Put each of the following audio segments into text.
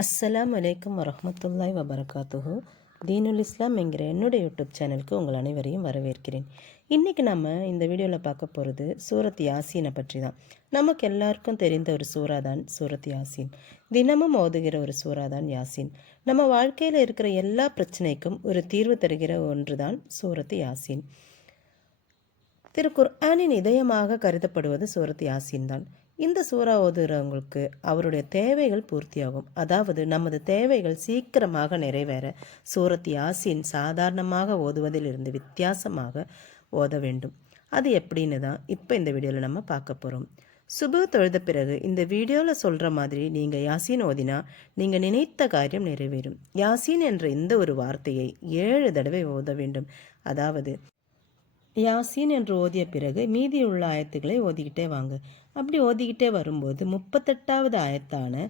அஸ்ஸலாம் வலைக்கம் வரமத்துல்லாய் வபரகாத்துஹு. தீனுல் இஸ்லாம் என்கிற என்னுடைய யூடியூப் சேனலுக்கு உங்கள் அனைவரையும் வரவேற்கிறேன். இன்றைக்கி நம்ம இந்த வீடியோவில் பார்க்க போகிறது சூரத் யாசீனை பற்றி தான். நமக்கு எல்லாருக்கும் தெரிந்த ஒரு சூறா தான் சூரத் யாசீன். தினமும் ஓதுகிற ஒரு சூறா தான் யாசீன். நம்ம வாழ்க்கையில் இருக்கிற எல்லா பிரச்சனைக்கும் ஒரு தீர்வு தருகிற ஒன்று தான் சூரத் யாசீன். திரு குர்ஆனின் இதயமாக கருதப்படுவது சூரத் யாசீன் தான். இந்த சூறா ஓதுகிறவங்களுக்கு அவருடைய தேவைகள் பூர்த்தியாகும். அதாவது நமது தேவைகள் சீக்கிரமாக நிறைவேற சூரத் யாசின் சாதாரணமாக ஓதுவதிலிருந்து வித்தியாசமாக ஓத வேண்டும். அது எப்படின்னு தான் இப்போ இந்த வீடியோவில் நம்ம பார்க்க போகிறோம் சுபு தொழுத பிறகு இந்த வீடியோவில் சொல்கிற மாதிரி நீங்கள் யாசின் ஓதினா நீங்கள் நினைத்த காரியம் நிறைவேறும். யாசின் என்ற இந்த ஒரு வார்த்தையை ஏழு தடவை ஓத வேண்டும். அதாவது யாசீன் என்று ஓதிய பிறகு மீதியுள்ள ஆயத்துக்களை ஓதிக்கிட்டே வாங்க. அப்படி ஓதிக்கிட்டே வரும்போது முப்பத்தெட்டாவது ஆயத்தான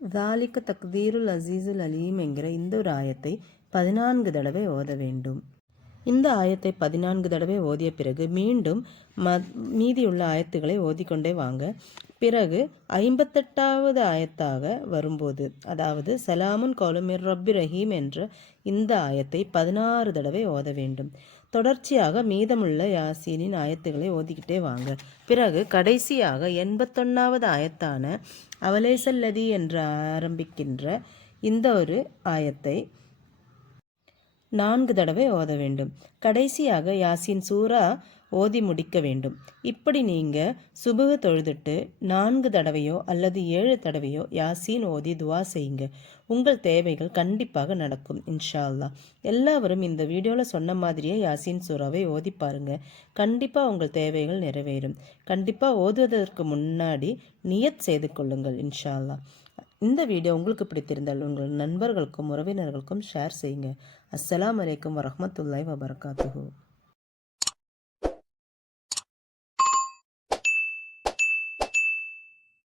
தாலிக்க தக்தீருல் அசீசுல் அலீம் என்கிற இந்த ஒரு ஆயத்தை பதினான்கு தடவை ஓத வேண்டும். இந்த ஆயத்தை பதினான்கு தடவை ஓதிய பிறகு மீண்டும் ம மீதியுள்ள ஆயத்துக்களை ஓதிக்கொண்டே வாங்க. பிறகு ஐம்பத்தெட்டாவது ஆயத்தாக வரும்போது அதாவது சலாமுன் கோலமிர் ரப்பி ரஹீம் என்ற இந்த ஆயத்தை பதினாறு தடவை ஓத வேண்டும். தொடர்ச்சியாக மீதமுள்ள யாசீனின் ஆயத்துக்களை ஓதிக்கிட்டே வாங்க. பிறகு கடைசியாக எண்பத்தொன்னாவது ஆயத்தான அவலேசல்லதி என்று ஆரம்பிக்கின்ற இந்த ஒரு ஆயத்தை நான்கு தடவை ஓத வேண்டும். கடைசியாக யாசின் சூரா ஓதி முடிக்க வேண்டும். இப்படி நீங்கள் சுபுக தொழுதுட்டு நான்கு தடவையோ அல்லது ஏழு தடவையோ யாசீன் ஓதி துவா செய்யுங்க. உங்கள் தேவைகள் கண்டிப்பாக நடக்கும் இன்ஷா அல்லா எல்லாவரும் இந்த வீடியோவில் சொன்ன மாதிரியே யாசின் சூறாவை ஓதி பாருங்க. கண்டிப்பாக உங்கள் தேவைகள் நிறைவேறும். கண்டிப்பாக ஓதுவதற்கு முன்னாடி நியத் செய்து கொள்ளுங்கள் இன்ஷா அல்லா இந்த வீடியோ உங்களுக்கு பிடித்திருந்தால் உங்கள் நண்பர்களுக்கும் உறவினர்களுக்கும் ஷேர் செய்யுங்க. அஸ்லாம் வலைக்கம் வரமத்துல்லாய் வபரகாத்துஹு.